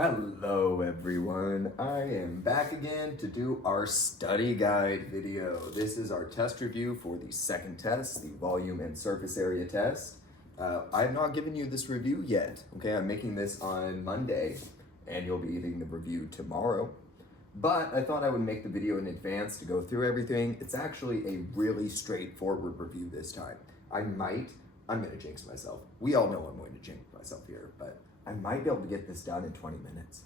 Hello everyone, I am back again to do our study guide video. This is our test review for the second test, the volume and surface area test. I've not given you this review yet, okay? I'm making this on Monday and you'll be getting the review tomorrow. But I thought I would make the video in advance to go through everything. It's actually a really straightforward review this time. I'm gonna jinx myself. We all know I'm going to jinx myself here, but I might be able to get this done in 20 minutes.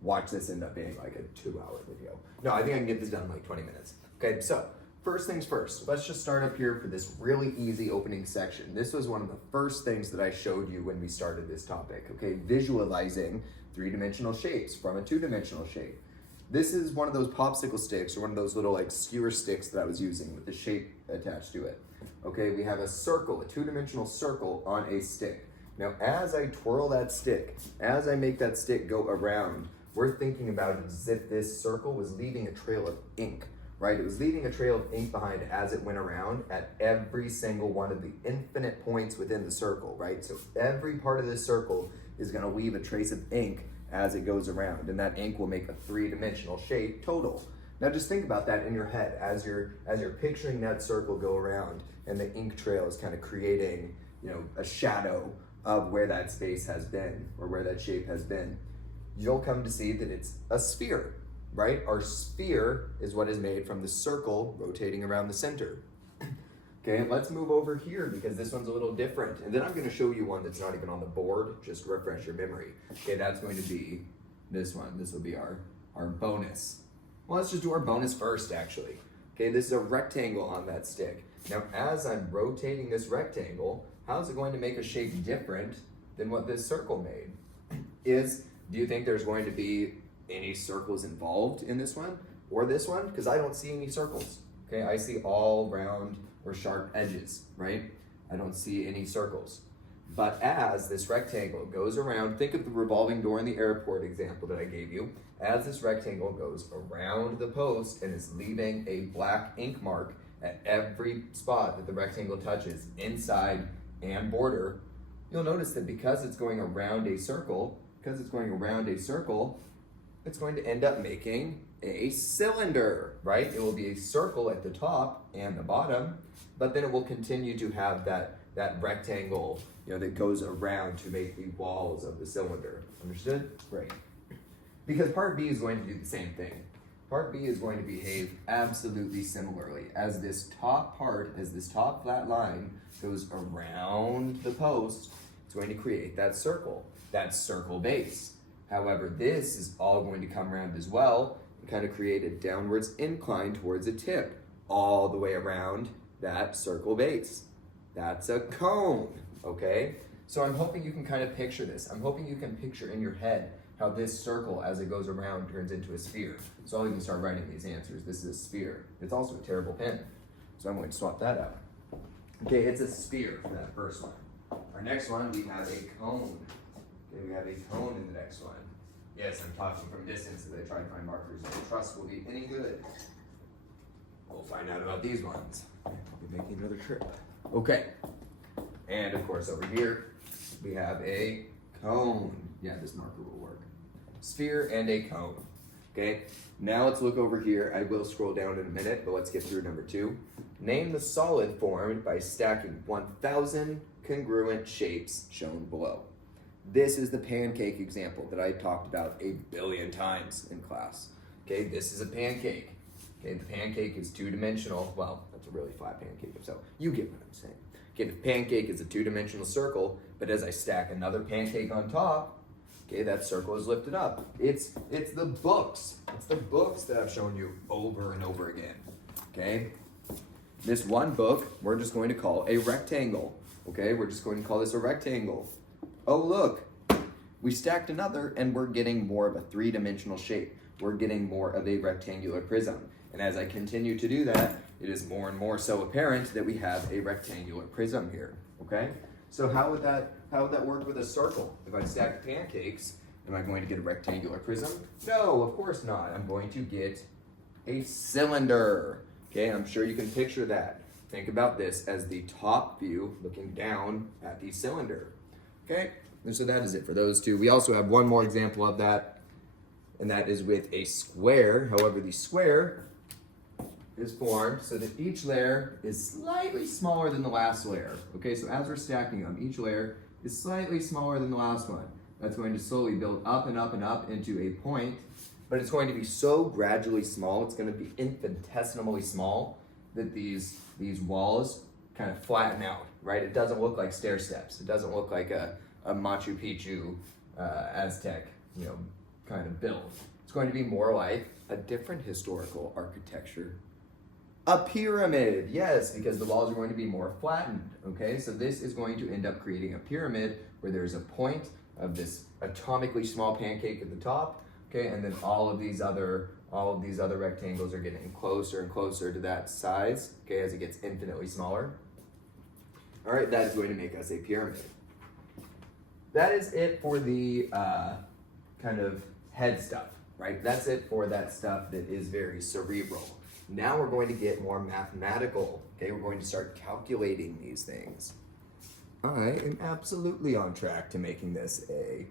Watch this end up being like a 2-hour video. No, I think I can get this done in like 20 minutes. Okay, so first things first, let's just start up here for this really easy opening section. This was one of the first things that I showed you when we started this topic, okay? Visualizing three-dimensional shapes from a two-dimensional shape. This is one of those popsicle sticks or one of those little like skewer sticks that I was using with the shape attached to it. Okay, we have a circle, a two-dimensional circle on a stick. Now, as I twirl that stick, as I make that stick go around, we're thinking about it as if this circle was leaving a trail of ink, right? It was leaving a trail of ink behind as it went around at every single one of the infinite points within the circle, right? So every part of this circle is gonna leave a trace of ink as it goes around, and that ink will make a three-dimensional shape total. Now just think about that in your head as you're picturing that circle go around and the ink trail is kind of creating, a shadow of where that space has been or where that shape has been. You'll come to see that it's a sphere, right? Our sphere is what is made from the circle rotating around the center. Okay, let's move over here because this one's a little different. And then I'm gonna show you one that's not even on the board, just to refresh your memory. Okay, that's going to be this one. This will be our bonus. Well, let's just do our bonus first, actually. Okay, this is a rectangle on that stick. Now, as I'm rotating this rectangle, how is it going to make a shape different than what this circle made? Do you think there's going to be any circles involved in this one or this one? Because I don't see any circles. Okay, I see all round or sharp edges, right? I don't see any circles. But as this rectangle goes around, think of the revolving door in the airport example that I gave you. As this rectangle goes around the post and is leaving a black ink mark at every spot that the rectangle touches, inside and border, you'll notice that because it's going around a circle, it's going to end up making a cylinder, right? It will be a circle at the top and the bottom, but then it will continue to have that rectangle, that goes around to make the walls of the cylinder. Understood? Great. Because part B is going to do the same thing. Part B is going to behave absolutely similarly. As this top flat line goes around the post, it's going to create that circle base. However, this is all going to come around as well and kind of create a downwards incline towards a tip all the way around that circle base. That's a cone, okay? So I'm hoping you can kind of picture this. I'm hoping you can picture in your head how this circle, as it goes around, turns into a sphere. So I'll even start writing these answers. This is a sphere. It's also a terrible pen, so I'm going to swap that out. Okay, it's a sphere for that first one. Our next one, we have a cone. Okay, we have a cone in the next one. Yes, I'm talking from distance as I try to find markers. I trust will be any good. We'll find out about these ones. I'll be making another trip. Okay, and of course over here, we have a cone. Yeah, this marker will work. Sphere and a cone. Okay, now let's look over here. I will scroll down in a minute, but let's get through number 2. Name the solid formed by stacking 1,000 congruent shapes shown below. This is the pancake example that I talked about a billion times in class. Okay, this is a pancake. Okay, the pancake is two-dimensional. Well, that's a really flat pancake, so you get what I'm saying. Okay, the pancake is a two-dimensional circle, but as I stack another pancake on top, okay, that circle is lifted up. It's the books. It's the books that I've shown you over and over again. Okay? This one book, we're just going to call a rectangle. Okay, we're just going to call this a rectangle. Oh, look, we stacked another and we're getting more of a three-dimensional shape. We're getting more of a rectangular prism. And as I continue to do that, it is more and more so apparent that we have a rectangular prism here, okay? So how would that work with a circle? If I stack pancakes, am I going to get a rectangular prism? No, of course not. I'm going to get a cylinder, okay? I'm sure you can picture that. Think about this as the top view looking down at the cylinder, okay? And so that is it for those two. We also have one more example of that, and that is with a square. However, the square is formed so that each layer is slightly smaller than the last layer. Okay, so as we're stacking them, each layer is slightly smaller than the last one. That's going to slowly build up and up and up into a point, but it's going to be so gradually small, it's going to be infinitesimally small that these walls kind of flatten out, right? It doesn't look like stair steps. It doesn't look like a Machu Picchu Aztec, kind of build. It's going to be more like a different historical architecture. A pyramid, yes, because the walls are going to be more flattened, okay? So this is going to end up creating a pyramid where there's a point of this atomically small pancake at the top, okay? And then all of these other rectangles are getting closer and closer to that size, okay, as it gets infinitely smaller. All right, that is going to make us a pyramid. That is it for the kind of head stuff, right? That's it for that stuff that is very cerebral. Now we're going to get more mathematical, okay? We're going to start calculating these things. I am absolutely on track to making this a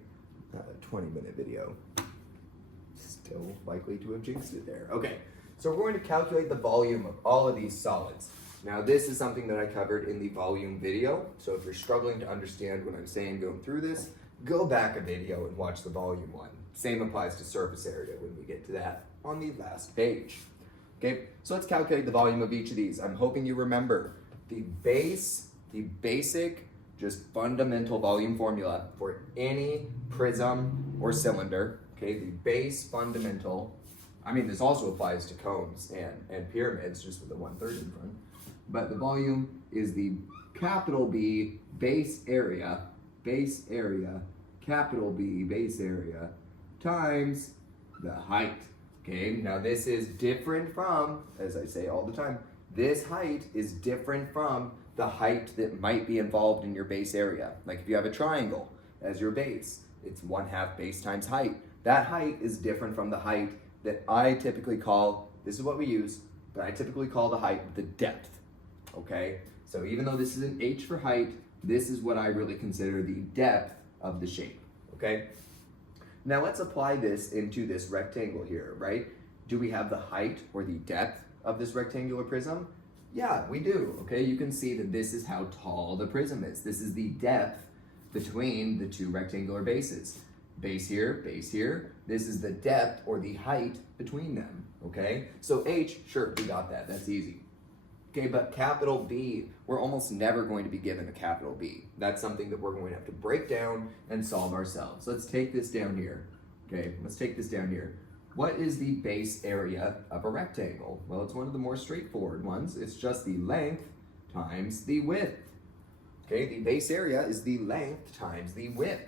20-minute video. Still likely to have jinxed it there. Okay, so we're going to calculate the volume of all of these solids. Now this is something that I covered in the volume video, so if you're struggling to understand what I'm saying going through this, go back a video and watch the volume one. Same applies to surface area when we get to that on the last page. Okay, so let's calculate the volume of each of these. I'm hoping you remember the basic, just fundamental volume formula for any prism or cylinder. Okay, the base fundamental, this also applies to cones and pyramids, just with the 1/3 in front. But the volume is the capital B base area, capital B base area, times the height. Okay, now this is different from, as I say all the time, this height is different from the height that might be involved in your base area. Like if you have a triangle as your base, it's 1/2 base times height. That height is different from the height that I typically call, this is what we use, but I typically call the height the depth, okay? So even though this is an H for height, this is what I really consider the depth of the shape, okay? Now let's apply this into this rectangle here, right? Do we have the height or the depth of this rectangular prism? Yeah, we do, okay? You can see that this is how tall the prism is. This is the depth between the two rectangular bases. Base here, this is the depth or the height between them, okay? So H, sure, we got that, that's easy. Okay, but capital B, we're almost never going to be given a capital B. That's something that we're going to have to break down and solve ourselves. Let's take this down here, okay? Let's take this down here. What is the base area of a rectangle? Well, it's one of the more straightforward ones. It's just the length times the width. Okay, the base area is the length times the width.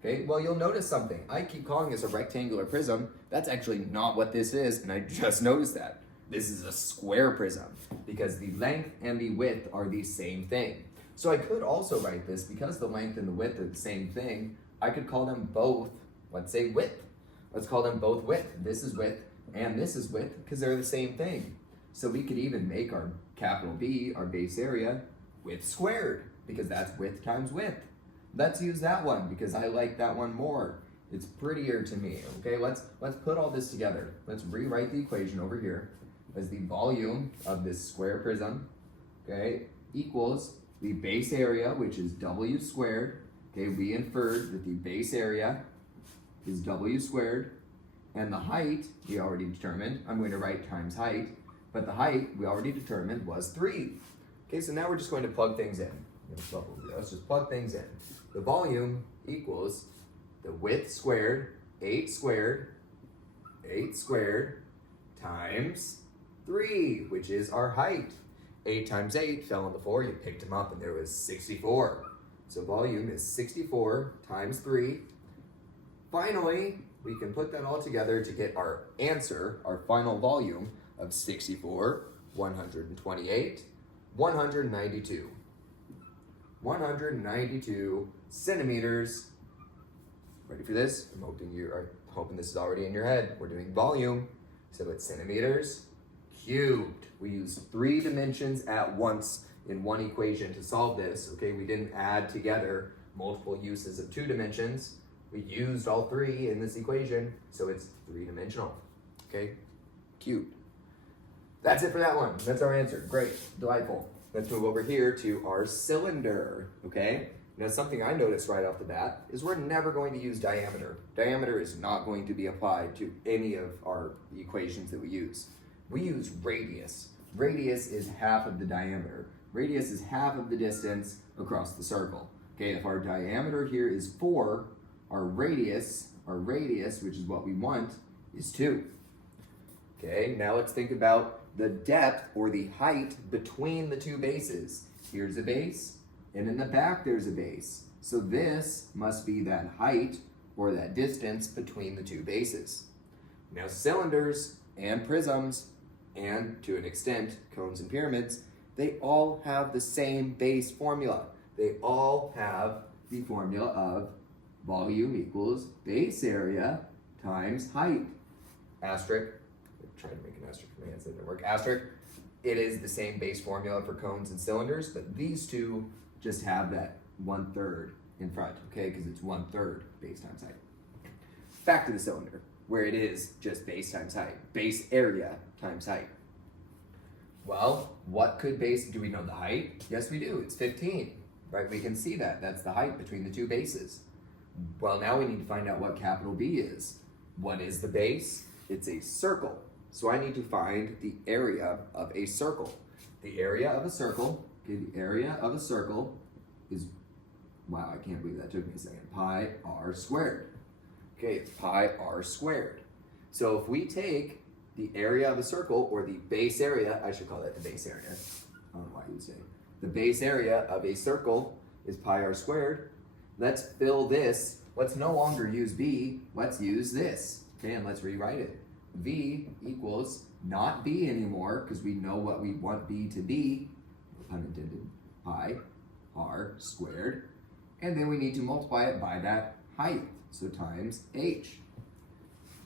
Okay, well, you'll notice something. I keep calling this a rectangular prism. That's actually not what this is, and I just noticed that. This is a square prism because the length and the width are the same thing. So I could also write this, because the length and the width are the same thing, I could call them both, let's say, width. Let's call them both width. This is width and this is width because they're the same thing. So we could even make our capital B, our base area, width squared, because that's width times width. Let's use that one because I like that one more. It's prettier to me, okay? Let's put all this together. Let's rewrite the equation over here as the volume of this square prism, okay, equals the base area, which is W squared. Okay, we inferred that the base area is W squared, and the height we already determined. I'm going to write times height, but the height we already determined was 3. Okay, so now we're just going to plug things in. Let's just plug things in. The volume equals the width squared, 8 squared, times 3, which is our height. 8 times 8 fell on the floor, you picked them up, and there was 64. So volume is 64 times 3. Finally, we can put that all together to get our answer, our final volume of 64, 128, 192. 192 centimeters. Ready for this? I'm hoping this is already in your head. We're doing volume, so it's centimeters cubed. We use 3 dimensions at once in one equation to solve this. Okay, we didn't add together multiple uses of 2 dimensions. We used all 3 in this equation, so it's 3-dimensional. Okay, cute. That's it for that one. That's our answer. Great, delightful. Let's move over here to our cylinder, okay? Now, something I noticed right off the bat is we're never going to use diameter. Diameter is not going to be applied to any of our equations that we use. We use radius. Radius is half of the diameter. Radius is half of the distance across the circle. Okay, if our diameter here is 4, our radius, which is what we want, is 2. Okay, now let's think about the depth or the height between the 2 bases. Here's a base, and in the back there's a base. So this must be that height or that distance between the 2 bases. Now cylinders and prisms, and to an extent cones and pyramids, they all have the same base formula. They all have the formula of volume equals base area times height. Asterisk. I tried to make an asterisk for my hands, it didn't work. Asterisk. It is the same base formula for cones and cylinders, but these two just have that 1/3 in front, okay? Because it's 1/3 base times height. Back to the cylinder, where it is just base times height. Base area times height. Well, what could base, do we know the height? Yes, we do, it's 15, right? We can see that, that's the height between the 2 bases. Well, now we need to find out what capital B is. What is the base? It's a circle. So I need to find the area of a circle. The area of a circle, okay, the area of a circle is, wow, I can't believe that took me a second, pi r squared. Okay, it's pi r squared. So if we take the area of a circle, or the base area, I should call that the base area. I don't know why you would say. The base area of a circle is pi r squared. Let's fill this. Let's no longer use b, let's use this. Okay, and let's rewrite it. V equals not b anymore, because we know what we want b to be, pun intended, pi r squared. And then we need to multiply it by that height, so times h.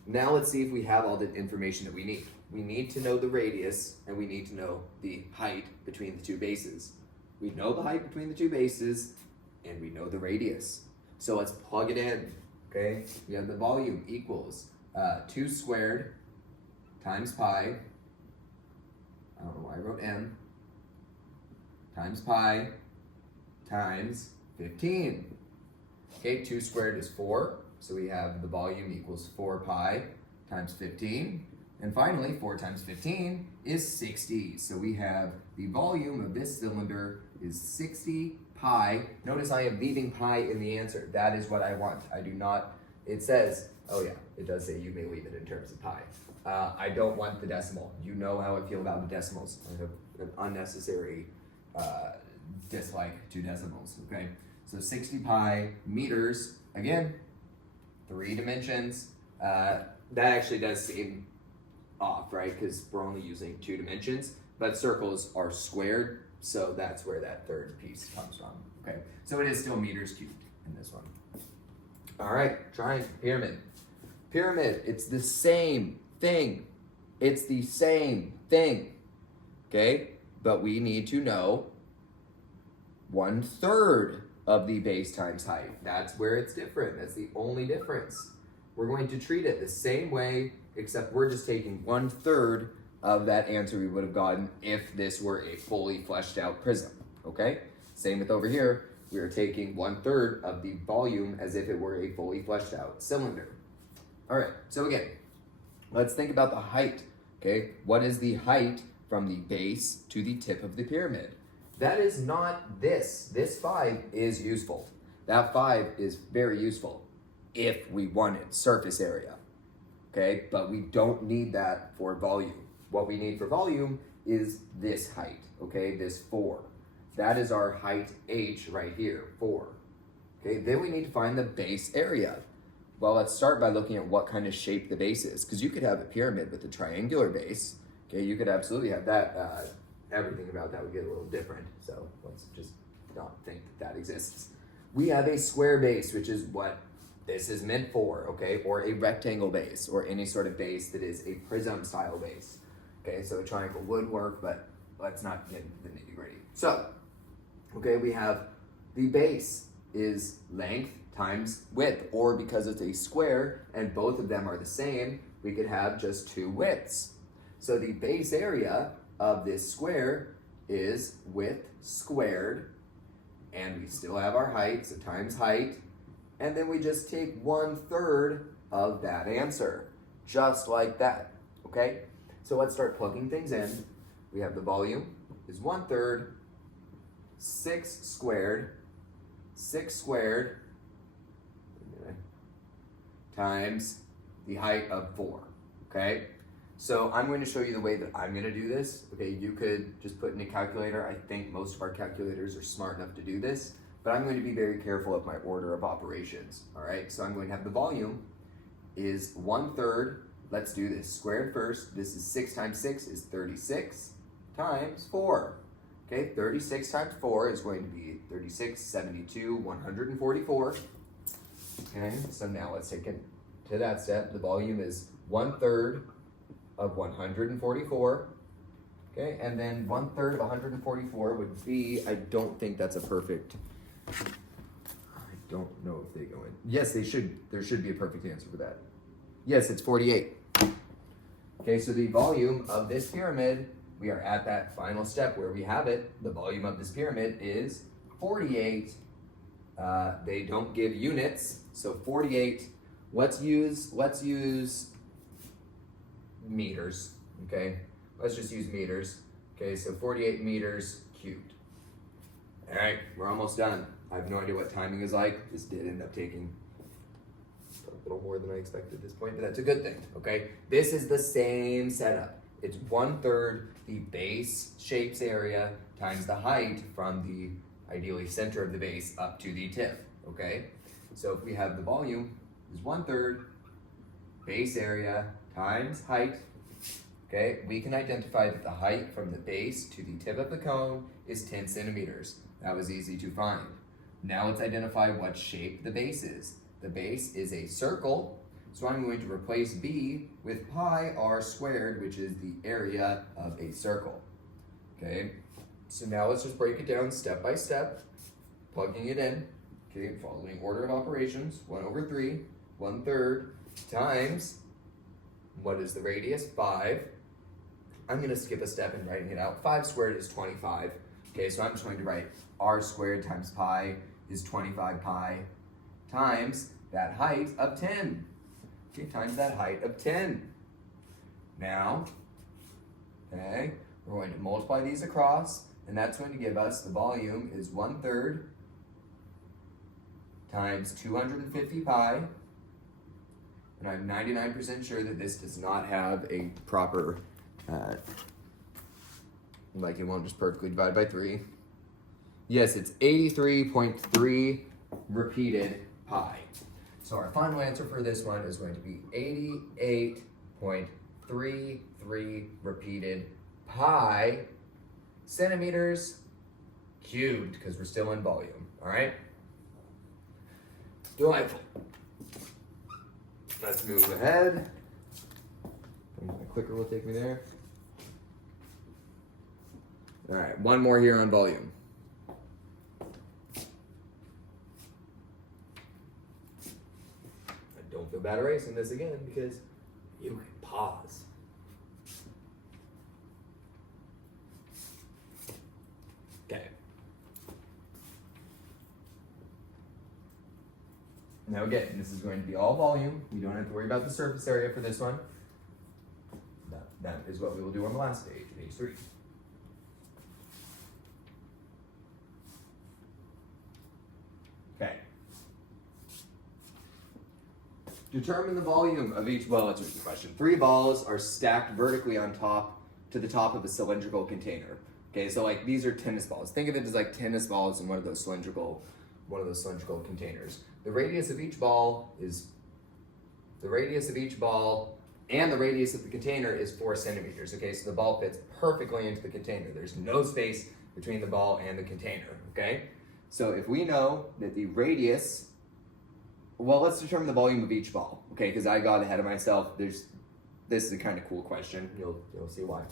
Now let's see if we have all the information that we need. We need to know the radius, and we need to know the height between the 2 bases. We know the height between the 2 bases, and we know the radius. So let's plug it in, okay? We have the volume equals 2 squared times pi, I don't know why I wrote m, times pi times 15. Okay, 2 squared is 4, so we have the volume equals 4 pi times 15. And finally, 4 times 15 is 60. So we have the volume of this cylinder is 60 pi. Notice I am leaving pi in the answer. That is what I want. I do not, it says, oh yeah, it does say you may leave it in terms of pi. I don't want the decimal. You know how I feel about the decimals. I have an unnecessary dislike to decimals, okay? So 60 pi meters, again, 3 dimensions. That actually does seem off, right? Because we're only using 2 dimensions, but circles are squared, so that's where that third piece comes from, okay? So it is still meters cubed in this one. All right, triangle, pyramid. Pyramid, it's the same thing. It's the same thing, okay? But we need to know 1/3 of the base times height. That's where it's different. That's the only difference. We're going to treat it the same way, except we're just taking 1/3 of that answer we would have gotten if this were a fully fleshed out prism, okay? Same with over here. We are taking 1/3 of the volume as if it were a fully fleshed out cylinder. All right, so again, let's think about the height, okay? What is the height from the base to the tip of the pyramid? That is not this. This 5 is useful. That 5 is very useful if we wanted surface area, okay? But we don't need that for volume. What we need for volume is this height, okay? This 4. That is our height h right here, 4. Okay, then we need to find the base area. Well, let's start by looking at what kind of shape the base is, because you could have a pyramid with a triangular base. Okay, you could absolutely have that. Everything about that would get a little different, so let's just not think that exists. We have a square base, which is what this is meant for, okay? Or a rectangle base, or any sort of base that is a prism style base. Okay, so a triangle would work, but let's not get into the nitty gritty. So, okay, we have the base. is length times width, or because it's a square and both of them are the same, we could have just two widths. So the base area of this square is width squared, and we still have our height, so times height, and then we just take 1/3 of that answer, just like that, okay? So let's start plugging things in. We have the volume is 1/3, 6 squared, times the height of 4, okay? So I'm going to show you the way that I'm going to do this. Okay, you could just put in a calculator. I think most of our calculators are smart enough to do this, but I'm going to be very careful of my order of operations, all right? So I'm going to have the volume is 1/3. Let's do this squared first. This is 6 times 6 is 36 times 4. Okay, 36 times 4 is going to be 36, 72, 144. Okay, so now let's take it to that step. The volume is 1/3 of 144. Okay, and then 1/3 of 144 would be, I don't think that's a perfect, I don't know if they go in. Yes, they should, there should be a perfect answer for that. Yes, it's 48. Okay, so the volume of this pyramid, we are at that final step where we have it. The volume of this pyramid is 48. They don't give units, so 48. Let's use meters, okay? Let's just use meters. Okay, so 48 meters cubed. All right, we're almost done. I have no idea what timing is like. This did end up taking a little more than I expected at this point, but that's a good thing, okay? This is the same setup. It's 1/3 the base shapes area times the height from the ideally center of the base up to the tip, okay? So if we have the volume is 1/3 base area times height, okay? We can identify that the height from the base to the tip of the cone is 10 centimeters. That was easy to find. Now let's identify what shape the base is. The base is a circle, so I'm going to replace b with pi r squared, which is the area of a circle. Okay, so now let's just break it down step by step, plugging it in. Okay, following order of operations, 1/3, 1/3 times, what is the radius? 5. I'm gonna skip a step in writing it out. 5 squared is 25. Okay, so I'm just going to write r squared times pi is 25 pi times that height of 10. Okay, times that height of 10. Now, okay, we're going to multiply these across, and that's going to give us the volume is 1/3 times 250 pi. And I'm 99% sure that this does not have a proper, like it won't just perfectly divide by 3. Yes, it's 83.3 repeated pi. So our final answer for this one is going to be 88.33 repeated pi centimeters cubed, because we're still in volume, all right? Delightful. Let's move ahead. My clicker will take me there. All right, one more here on volume. I don't feel bad erasing this again because you can pause. Okay. Now again, this is going to be all volume. You don't have to worry about the surface area for this one. That is what we will do on the last page, page 3. Okay. Determine the volume of each, well, let's read the question. 3 balls are stacked vertically on top to the top of a cylindrical container. Okay, so like these are tennis balls. Think of it as like tennis balls in one of those cylindrical containers. The radius of each ball is, and the radius of the container is 4 centimeters. Okay, so the ball fits perfectly into the container. There's no space between the ball and the container, okay? So if we know that the radius, well, let's determine the volume of each ball, okay? Because I got ahead of myself. This is a kind of cool question. You'll see why.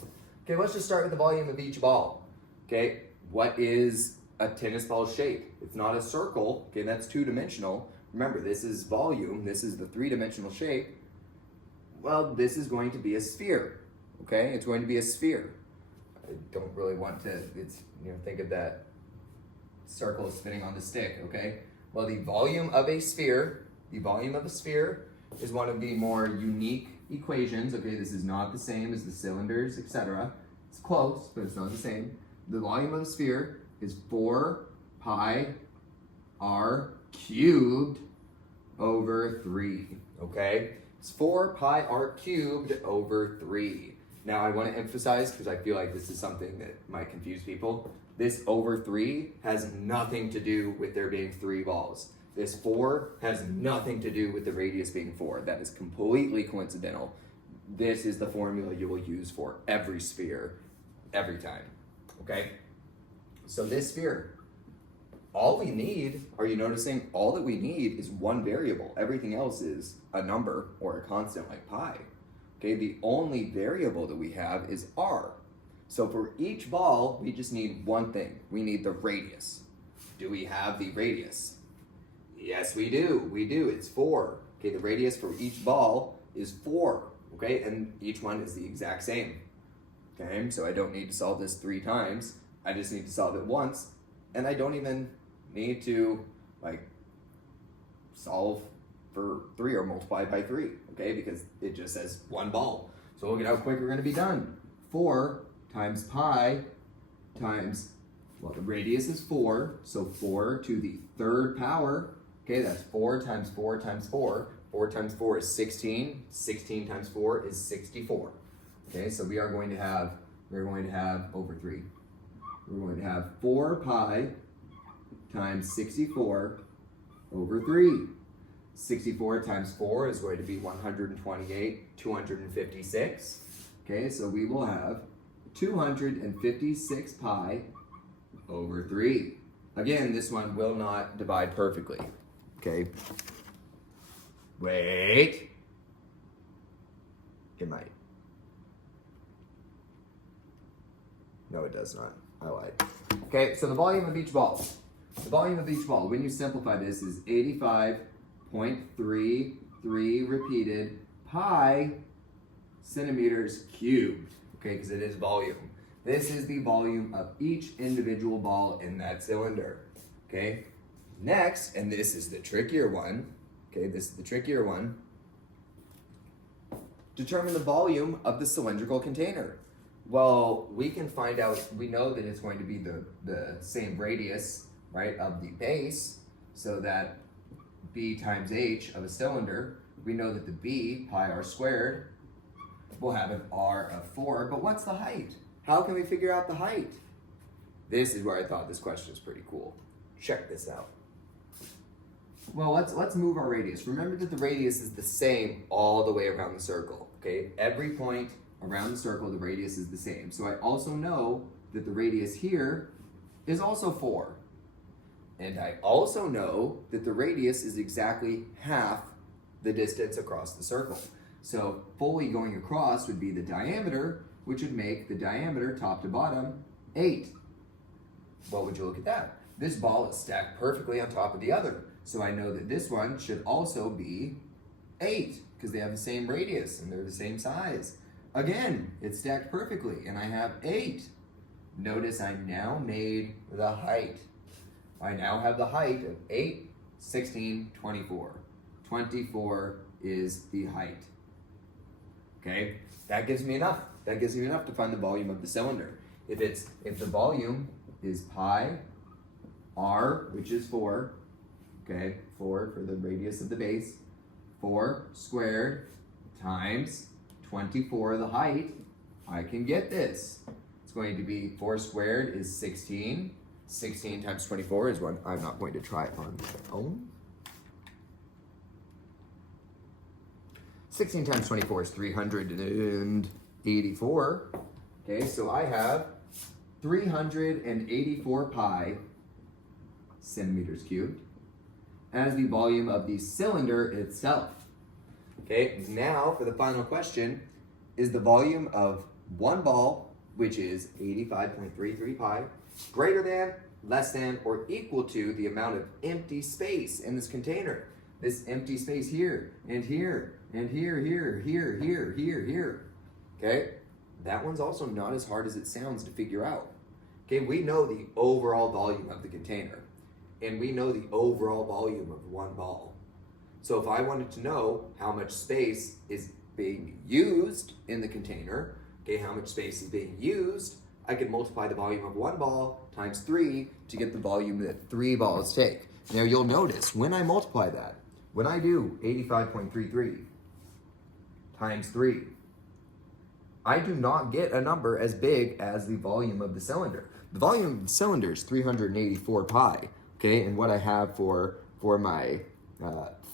Okay, let's just start with the volume of each ball. Okay, what is a tennis ball shape. It's not a circle, okay, that's two-dimensional. Remember, this is volume, this is the three-dimensional shape. Well, this is going to be a sphere, okay? It's going to be a sphere. I don't really want to, think of that circle spinning on the stick, okay? Well, the volume of a sphere is one of the more unique equations, okay? This is not the same as the cylinders, etc. It's close, but it's not the same. The volume of a sphere is 4 pi r cubed over 3, okay? It's 4 pi r cubed over 3. Now I want to emphasize, because I feel like this is something that might confuse people, this over 3 has nothing to do with there being 3 balls. This 4 has nothing to do with the radius being 4. That is completely coincidental. This is the formula you will use for every sphere, every time, okay? So this sphere, all we need, are you noticing? All that we need is one variable. Everything else is a number or a constant like pi. Okay, the only variable that we have is r. So for each ball, we just need one thing. We need the radius. Do we have the radius? Yes, we do. We do. It's 4. Okay, the radius for each ball is 4. Okay, and each one is the exact same. Okay, so I don't need to solve this 3 times. I just need to solve it once, and I don't even need to solve for 3 or multiply by 3, okay, because it just says one ball. So look at how quick we're going to be done. 4 times pi times, well, the radius is 4, so 4 to the 3rd power, okay, that's 4 times 4 times 4. 4 times 4 is 16. 16 times 4 is 64. Okay, so we are going to have over 3. We're going to have 4 pi times 64 over 3. 64 times 4 is going to be 128, 256. Okay, so we will have 256 pi over 3. Again, this one will not divide perfectly. Okay. Wait. It might. No, it does not. I lied. Okay, so the volume of each ball. The volume of each ball, when you simplify this, is 85.33 repeated pi centimeters cubed. Okay, because it is volume. This is the volume of each individual ball in that cylinder. Okay, next, and this is the trickier one. Okay, this is the trickier one. Determine the volume of the cylindrical container. Well, we can find out, we know that it's going to be the same radius, right, of the base, so that B times H of a cylinder, we know that the B, pi r squared, will have an r of 4, but what's the height? How can we figure out the height? This is where I thought this question is pretty cool. Check this out. Well, let's move our radius. Remember that the radius is the same all the way around the circle, okay? Every point around the circle, the radius is the same. So I also know that the radius here is also 4. And I also know that the radius is exactly half the distance across the circle. So fully going across would be the diameter, which would make the diameter top to bottom 8. Well, would you look at that? This ball is stacked perfectly on top of the other. So I know that this one should also be 8 because they have the same radius and they're the same size. Again, it's stacked perfectly and I have 8. Notice I now made the height. I now have the height of 8, 16, 24. 24 is the height. Okay, that gives me enough. That gives me enough to find the volume of the cylinder. If the volume is pi r, which is 4, okay, 4 for the radius of the base, 4 squared times 24, the height, I can get this. It's going to be 4 squared is 16. 16 times 24 is one I'm not going to try on my own. 16 times 24 is 384. Okay, so I have 384 pi centimeters cubed as the volume of the cylinder itself. Okay, now for the final question, is the volume of one ball, which is 85.33 pi, greater than less than or equal to the amount of empty space in this container. This empty space here, and here, and here, here. Okay? That one's also not as hard as it sounds to figure out. Okay, we know the overall volume of the container, and we know the overall volume of one ball. So if I wanted to know how much space is being used in the container, okay, how much space is being used, I could multiply the volume of one ball times 3 to get the volume that 3 balls take. Now you'll notice when I multiply that, when I do 85.33 times 3, I do not get a number as big as the volume of the cylinder. The volume of the cylinder is 384 pi, okay? And what I have for my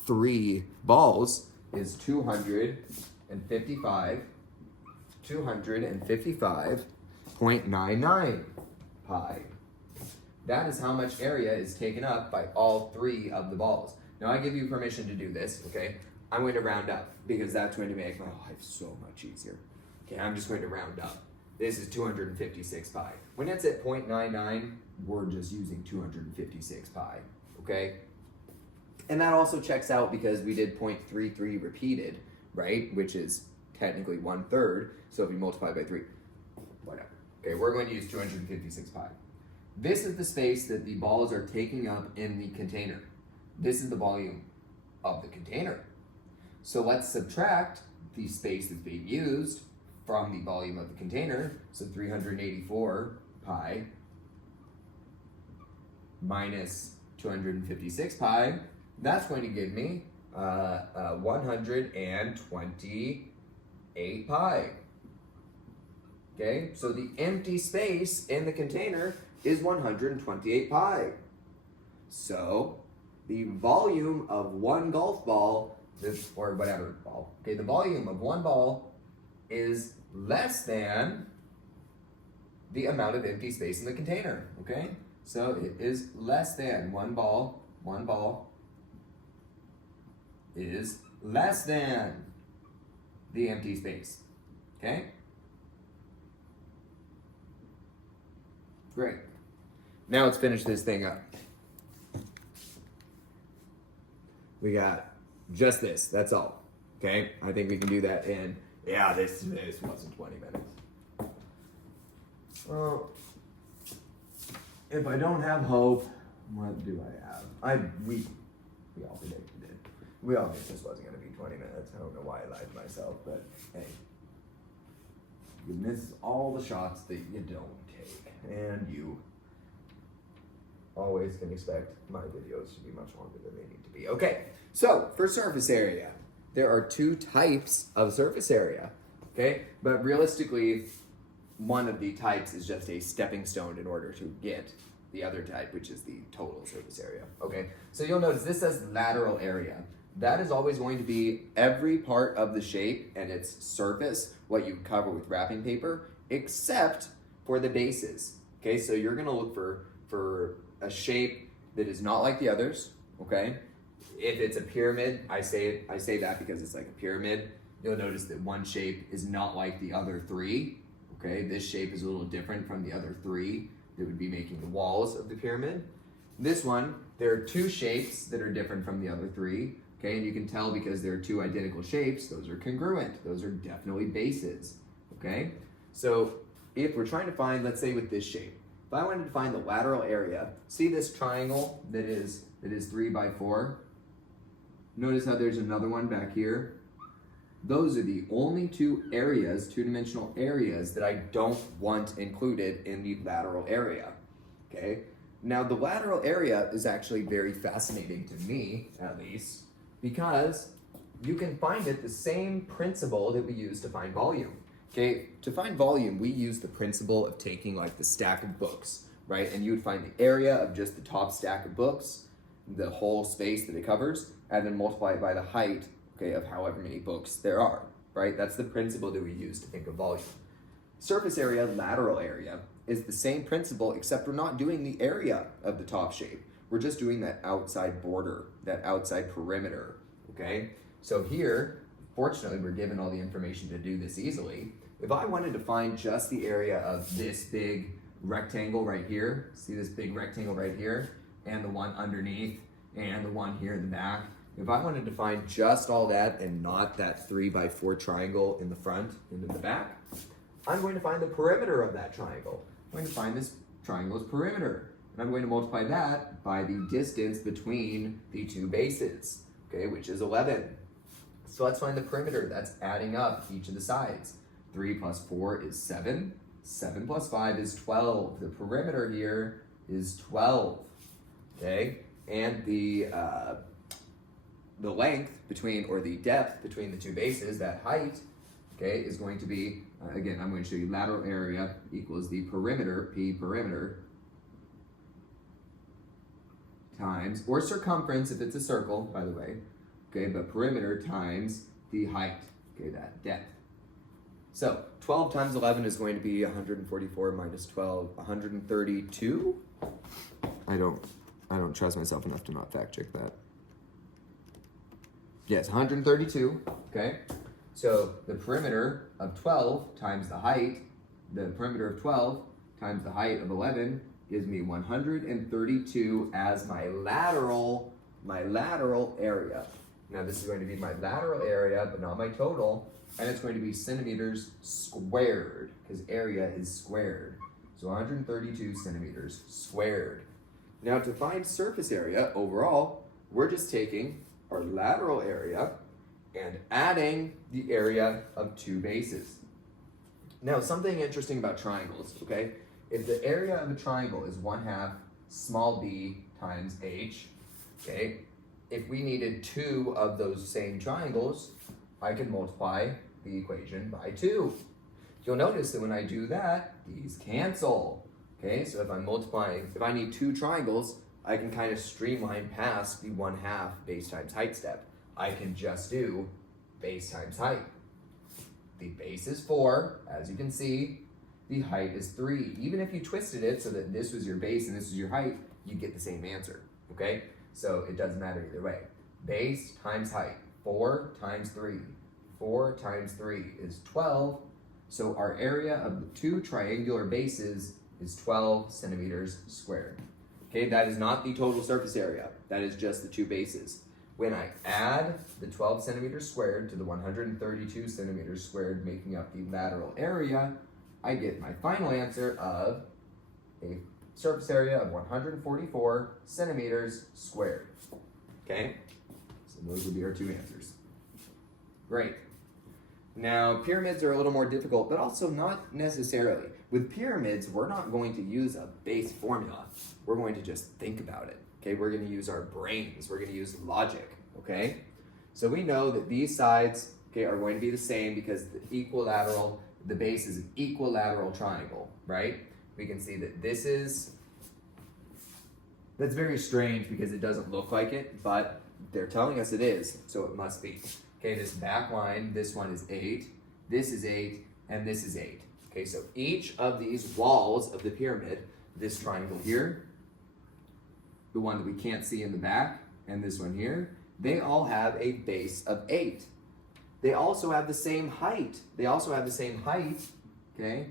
3 balls is 255.99 pi. That is how much area is taken up by all 3 of the balls. Now I give you permission to do this, okay? I'm going to round up because that's going to make my life so much easier. Okay, I'm just going to round up. This is 256 pi. When it's at 0.99, we're just using 256 pi, okay? And that also checks out because we did 0.33 repeated, right? Which is technically 1/3. So if you multiply by 3, whatever. Okay, we're going to use 256 pi. This is the space that the balls are taking up in the container. This is the volume of the container. So let's subtract the space that's being used from the volume of the container. So 384 pi minus 256 pi, that's going to give me 128 pi. Okay, so the empty space in the container is 128 pi. So the volume of one golf ball, or whatever ball, okay, the volume of one ball is less than the amount of empty space in the container, okay? So it is less than one ball is less than the empty space, okay? Great. Now let's finish this thing up. We got just this, that's all, okay? I think we can do that in, yeah, this wasn't 20 minutes. Well, if I don't have hope, what do I have? We all predicted it. We all knew this wasn't gonna be 20 minutes. I don't know why I lied to myself, but hey, you miss all the shots that you don't take, and you always can expect my videos to be much longer than they need to be. Okay, so for surface area, there are 2 types of surface area, okay? But realistically, one of the types is just a stepping stone in order to get the other type, which is the total surface area, okay? So you'll notice this says lateral area. That is always going to be every part of the shape and its surface, what you cover with wrapping paper, except for the bases, okay? So you're gonna look for a shape that is not like the others, okay? If it's a pyramid, I say that because it's like a pyramid. You'll notice that one shape is not like the other 3, okay? This shape is a little different from the other 3 that would be making the walls of the pyramid. This one, there are 2 shapes that are different from the other 3, okay? And you can tell because there are 2 identical shapes, those are congruent. Those are definitely bases, okay? So if we're trying to find, let's say with this shape, if I wanted to find the lateral area, see this triangle that is 3 by 4? Notice how there's another one back here? Those are the only 2 areas, 2-dimensional areas, that I don't want included in the lateral area, okay? Now the lateral area is actually very fascinating to me, at least, because you can find it the same principle that we use to find volume. Okay, to find volume, we use the principle of taking like the stack of books, right? And you would find the area of just the top stack of books, the whole space that it covers, and then multiply it by the height, okay, of however many books there are, right? That's the principle that we use to think of volume. Surface area, lateral area, is the same principle, except we're not doing the area of the top shape. We're just doing that outside border, that outside perimeter, okay? So here, fortunately, we're given all the information to do this easily. If I wanted to find just the area of this big rectangle right here. See this big rectangle right here? And the one underneath, and the one here in the back. If I wanted to find just all that and not that 3x4 triangle in the front and in the back, I'm going to find the perimeter of that triangle. I'm going to find this triangle's perimeter. And I'm going to multiply that by the distance between the two bases, okay, which is 11. So let's find the perimeter. That's adding up each of the sides. 3 plus 4 is 7. 7 plus 5 is 12. The perimeter here is 12, okay? And the length between, or the depth between the two bases, that height, okay, is going to be, again, I'm going to show you lateral area equals the perimeter, P perimeter, times, or circumference if it's a circle, by the way, okay, but perimeter times the height, okay, that depth. So 12 times 11 is going to be 144 minus 12, 132. I don't trust myself enough to not fact check that. Yes, 132, okay? So the perimeter of 12 times the height, the perimeter of 12 times the height of 11 gives me 132 as my lateral area. Now this is going to be my lateral area, but not my total, and it's going to be centimeters squared, because area is squared. So 132 centimeters squared. Now to find surface area overall, we're just taking our lateral area and adding the area of two bases. Now something interesting about triangles, okay? If the area of a triangle is 1/2 small b times h, okay? If we needed two of those same triangles, I can multiply the equation by 2. You'll notice that when I do that, these cancel, okay? So if I'm multiplying, if I need two triangles, I can kind of streamline past the 1/2 base times height step. I can just do base times height. The base is 4, as you can see. The height is 3. Even if you twisted it so that this was your base and this was your height, you get the same answer, okay? So it doesn't matter either way. Base times height, 4 times 3. 4 times 3 is 12. So our area of the two triangular bases is 12 centimeters squared. Okay, that is not the total surface area. That is just the two bases. When I add the 12 centimeters squared to the 132 centimeters squared, making up the lateral area, I get my final answer of a surface area of 144 centimeters squared. Okay, so those would be our two answers. Great. Now, pyramids are a little more difficult, but also not necessarily. With pyramids, we're not going to use a base formula. We're going to just think about it. Okay, we're going to use our brains. We're going to use logic. Okay, so we know that these sides, okay, are going to be the same because the base is an equilateral triangle, right? We can see that that's very strange because it doesn't look like it, but they're telling us it is, so it must be. Okay, this back line, this one is 8, this is 8, and this is 8. Okay, so each of these walls of the pyramid, this triangle here, the one that we can't see in the back, and this one here, they all have a base of 8. They also have the same height. Okay,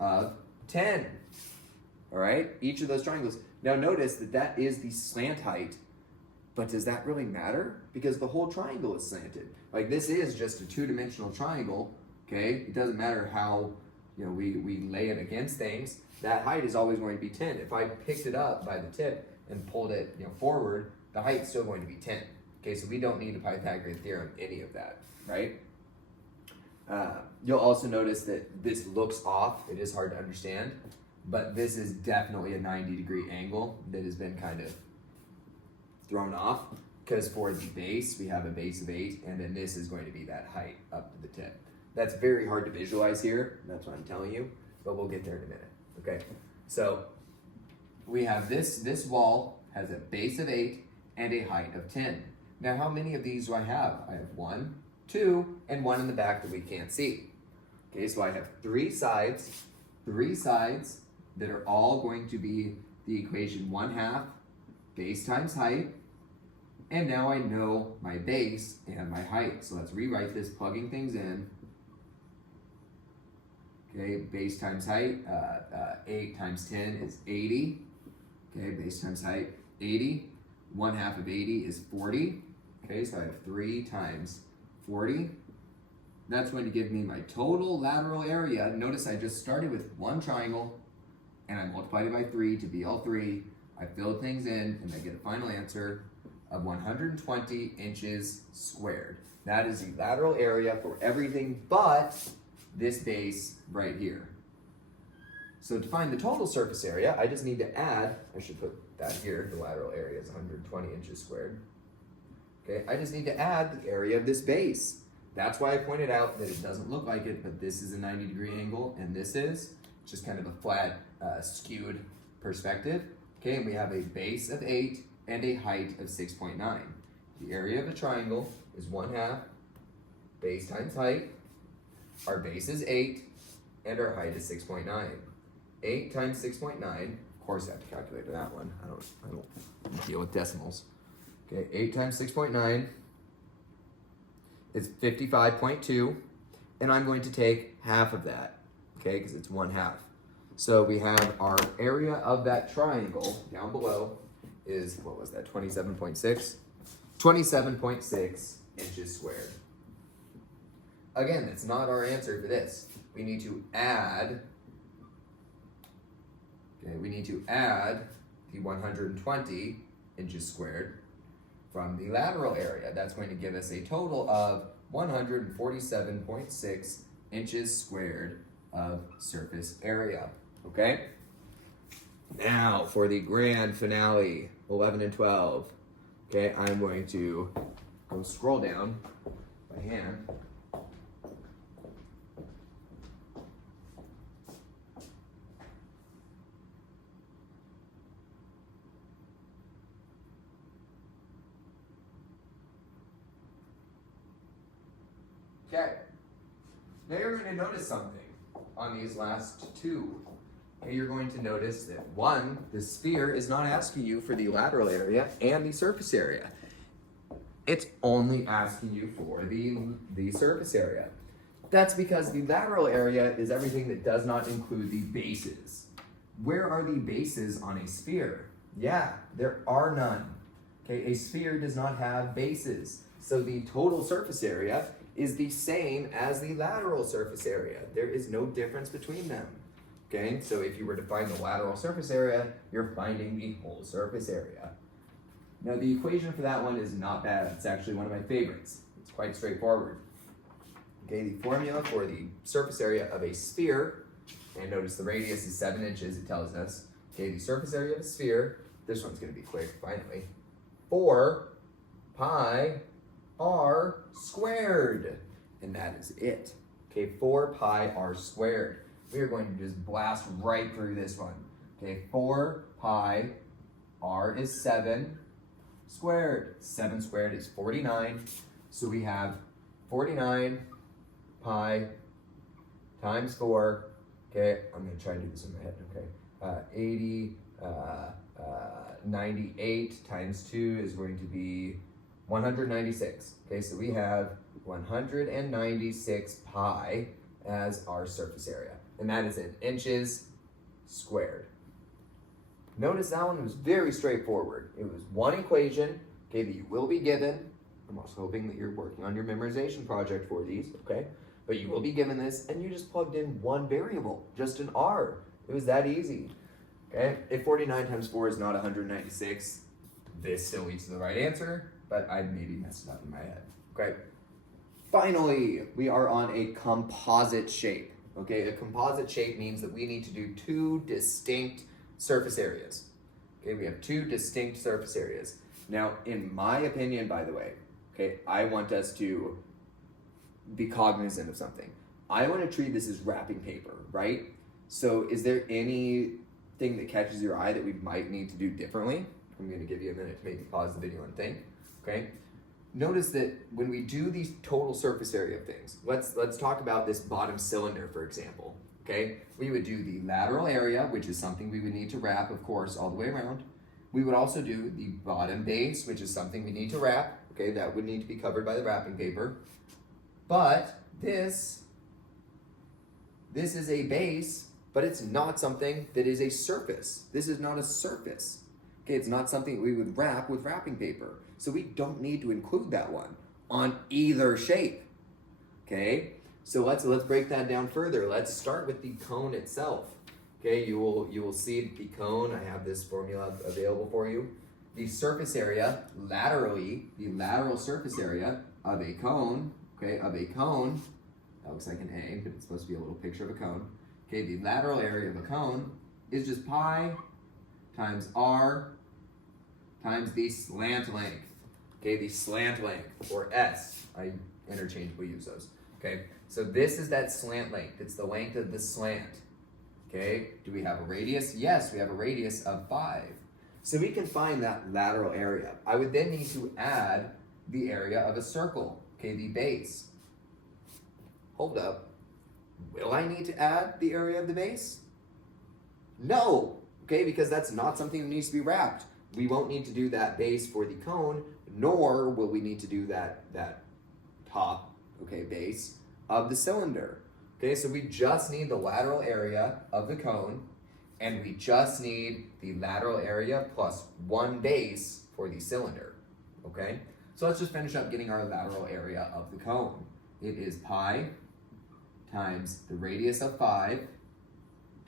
of 10. All right, each of those triangles. Now notice that that is the slant height, but does that really matter? Because the whole triangle is slanted. Like this is just a two-dimensional triangle, okay? It doesn't matter how, we lay it against things. That height is always going to be 10. If I picked it up by the tip and pulled it, forward, the height's still going to be 10. Okay, so we don't need the Pythagorean theorem, any of that, right? You'll also notice that this looks off. It is hard to understand, but this is definitely a 90-degree angle that has been kind of thrown off because for the base, we have a base of 8, and then this is going to be that height up to the tip. That's very hard to visualize here. That's what I'm telling you, but we'll get there in a minute, okay? So we have this wall has a base of 8 and a height of 10. Now, how many of these do I have? I have 1, 2, and 1 in the back that we can't see. Okay, so I have three sides that are all going to be the equation 1/2 base times height. And now I know my base and my height. So let's rewrite this, plugging things in. Okay, base times height, 8 times 10 is 80. Okay, base times height, 80. 1/2 of 80 is 40. Okay, so I have 3 times 40. That's going to give me my total lateral area. Notice I just started with one triangle and I multiplied it by 3 to be all 3. I filled things in and I get a final answer of 120 inches squared. That is the lateral area for everything but this base right here. So to find the total surface area, I just need to add, I should put that here, the lateral area is 120 inches squared. Okay, I just need to add the area of this base. That's why I pointed out that it doesn't look like it, but this is a 90-degree angle, and this is just kind of a flat, skewed perspective. Okay, and we have a base of 8 and a height of 6.9. The area of a triangle is 1/2 base times height. Our base is 8, and our height is 6.9. 8 times 6.9, of course I have to calculate that one. I don't deal with decimals. Okay, 8 times 6.9 is 55.2, and I'm going to take half of that, okay, because it's 1/2. So we have our area of that triangle down below is, what was that, 27.6? 27.6 inches squared. Again, that's not our answer for this. We need to add, okay, the 120 inches squared from the lateral area. That's going to give us a total of 147.6 inches squared of surface area, okay? Now for the grand finale, 11 and 12. Okay, I'm going to go scroll down by hand. Okay, now you're going to notice something on these last two. Okay, you're going to notice that one, the sphere is not asking you for the lateral area and the surface area. It's only asking you for the surface area. That's because the lateral area is everything that does not include the bases. Where are the bases on a sphere? Yeah, there are none. Okay, a sphere does not have bases. So the total surface area is the same as the lateral surface area. There is no difference between them. Okay, so if you were to find the lateral surface area, you're finding the whole surface area. Now the equation for that one is not bad. It's actually one of my favorites. It's quite straightforward. Okay, the formula for the surface area of a sphere, and notice the radius is 7 inches, it tells us. Okay, the surface area of a sphere, this one's gonna be quick, finally. 4 pi r squared, and that is it. Okay, 4 pi r squared. We are going to just blast right through this one. Okay, 4 pi, r is 7 squared. 7 squared is 49. So we have 49 pi times 4. Okay, I'm going to try to do this in my head. Okay, 98 times 2 is going to be 196. Okay, so we have 196 pi as our surface area. And that is in inches squared. Notice that one was very straightforward. It was one equation, okay, that you will be given. I'm also hoping that you're working on your memorization project for these, okay? But you will be given this, and you just plugged in one variable, just an r. It was that easy, okay? If 49 times 4 is not 196, this still leads to the right answer, but I maybe messed it up in my head, okay? Finally, we are on a composite shape. Okay, a composite shape means that we need to do two distinct surface areas. Okay, we have two distinct surface areas. Now, in my opinion, by the way, okay, I want us to be cognizant of something. I want to treat this as wrapping paper, right? So is there anything that catches your eye that we might need to do differently? I'm going to give you a minute to maybe pause the video and think, okay? Notice that when we do these total surface area of things, let's talk about this bottom cylinder, for example, okay? We would do the lateral area, which is something we would need to wrap, of course, all the way around. We would also do the bottom base, which is something we need to wrap, okay? That would need to be covered by the wrapping paper. But this This is a base, but it's not something that is a surface. This is not a surface. Okay, it's not something we would wrap with wrapping paper. So we don't need to include that one on either shape. Okay, so let's break that down further. Let's start with the cone itself. Okay, you will see the cone. I have this formula available for you. The surface area laterally, the lateral surface area of a cone, okay, of a cone, that looks like an A, but it's supposed to be a little picture of a cone. Okay, the lateral area of a cone is just pi times r times the slant length. Okay, the slant length, or S. I interchangeably use those. Okay, so this is that slant length. It's the length of the slant. Okay, do we have a radius? Yes, we have a radius of 5. So we can find that lateral area. I would then need to add the area of a circle. Okay, the base. Hold up. Will I need to add the area of the base? No, okay, because that's not something that needs to be wrapped. We won't need to do that base for the cone, nor will we need to do that top, okay, base of the cylinder. Okay, so we just need the lateral area of the cone, and we just need the lateral area plus 1 base for the cylinder, okay? So let's just finish up getting our lateral area of the cone. It is pi times the radius of 5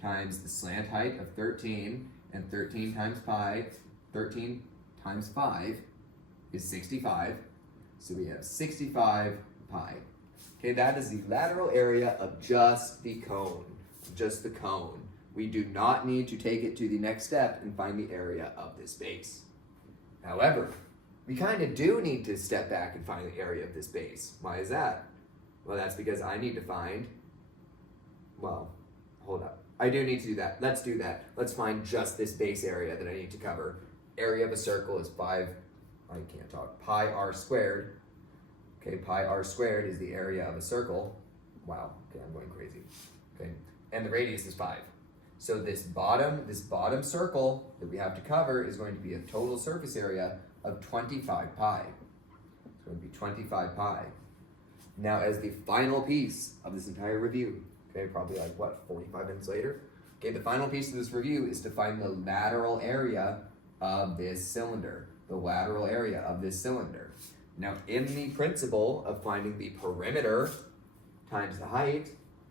times the slant height of 13, and 13 times 5 is 65. So we have 65 pi. Okay, that is the lateral area of just the cone, just the cone. We do not need to take it to the next step and find the area of this base. However, we kind of do need to step back and find the area of this base. Why is that? Well, that's because I need to find, well, hold up. I do need to do that. Let's do that. Let's find just this base area that I need to cover. Area of a circle is pi r squared. Okay, pi r squared is the area of a circle. Wow, okay, I'm going crazy. Okay, and the radius is 5. So this bottom circle that we have to cover is going to be a total surface area of 25 pi. It's going to be 25 pi. Now, as the final piece of this entire review, okay, probably like what, 45 minutes later? Okay, the final piece of this review is to find the lateral area of this cylinder. The lateral area of this cylinder. Now, in the principle of finding the perimeter times the height,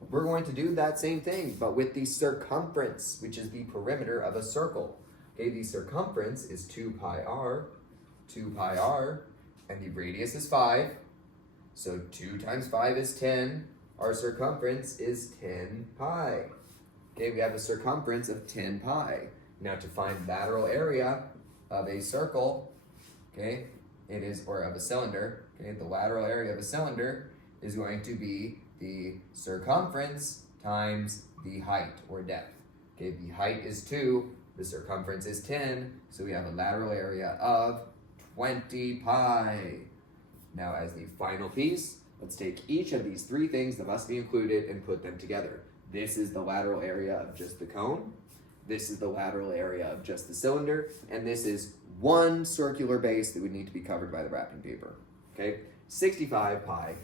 we're going to do that same thing, but with the circumference, which is the perimeter of a circle. Okay, the circumference is 2 pi r, and the radius is 5. So 2 times 5 is 10. Our circumference is 10 pi. Okay, we have a circumference of 10 pi. Now, to find lateral area of a circle, okay, it is, or of a cylinder, okay, the lateral area of a cylinder is going to be the circumference times the height or depth. Okay, the height is 2, the circumference is 10, so we have a lateral area of 20 pi. Now, as the final piece, let's take each of these 3 things that must be included and put them together. This is the lateral area of just the cone, this is the lateral area of just the cylinder, and this is one circular base that would need to be covered by the wrapping paper. Okay, 65 pi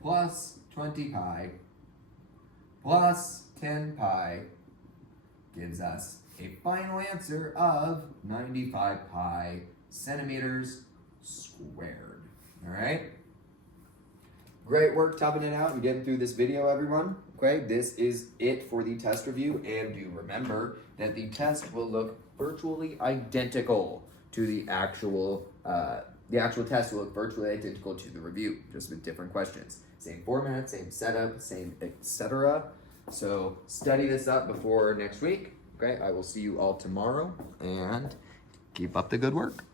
plus 20 pi plus 10 pi gives us a final answer of 95 pi centimeters squared. All right? Great work toughing it out and getting through this video, everyone. Okay, this is it for the test review, and do remember that the test will look virtually identical to the actual test will look virtually identical to the review, just with different questions. Same format, same setup, same etc. So study this up before next week. Okay, I will see you all tomorrow, and keep up the good work.